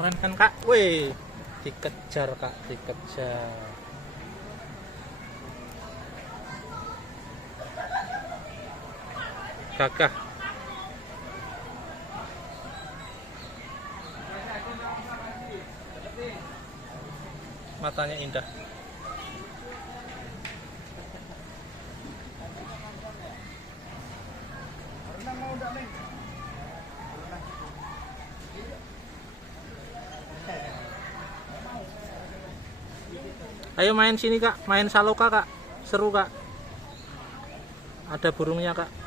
Keren kan kak? Wih, dikejar kak, dikejar. Gagah. Matanya indah. Ayo main sini kak, main saloka kak, seru kak. Ada burungnya kak.